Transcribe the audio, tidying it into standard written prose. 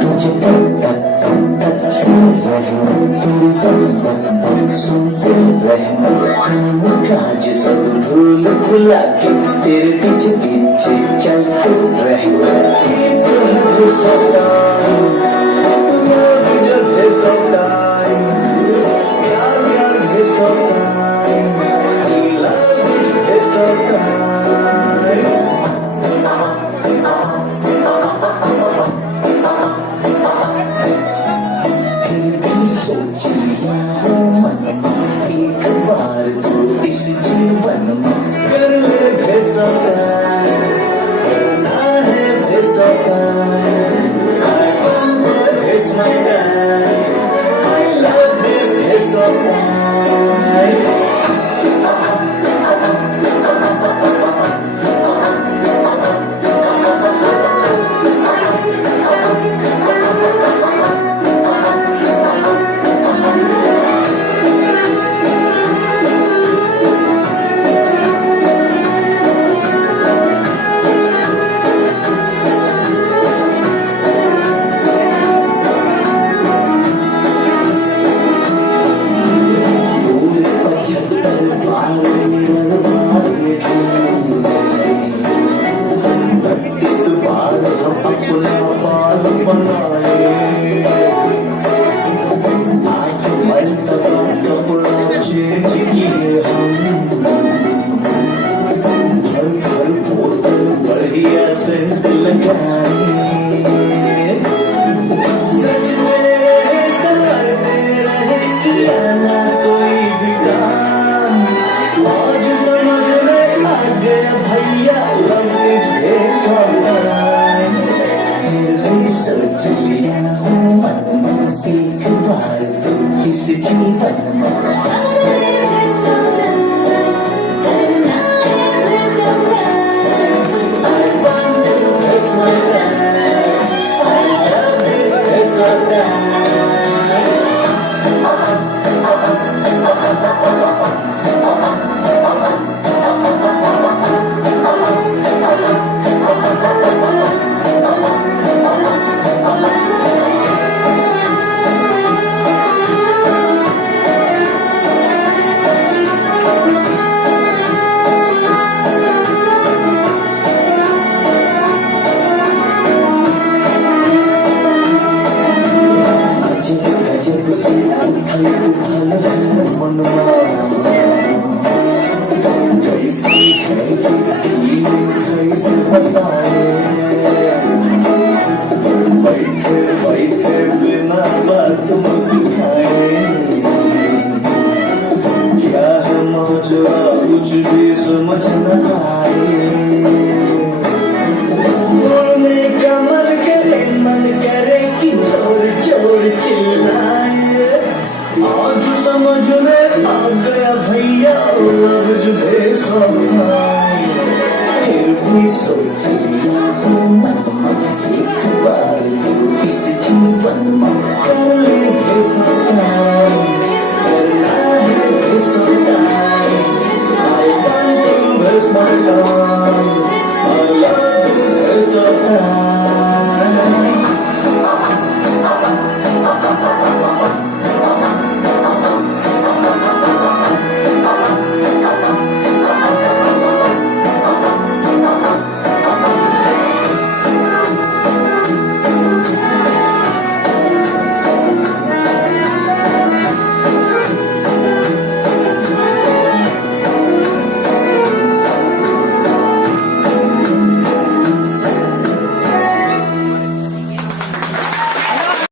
तुझे सुनते रहना काम काज सब भूल भुला के तेरे पीछे पीछे चलते रहना Waste of time, love is a waste of time, यार waste of time, love is waste of time. फिर भी सोच लिया हूँ मन में एक बार तो इस जीवन में कर ले waste of time, करना है waste of time. I want to waste my time, I love this waste of time. सच में संवरते रहे किया ना कोई भी काम आज समझ में आ गया भैया love is waste of time फिर भी सोच लिया हूँ मन में एक बार तो इस जीवन में कैसी है कैसे बताए बैठे बैठे बिना बात मुस्काए क्या है मौजूदा कुछ भी समझ न आए बोलने का मन करे कि जोर जोर चिल्लाए आज समझ में आ गया भैया love is waste of time फिर भी सोच लिया हूँ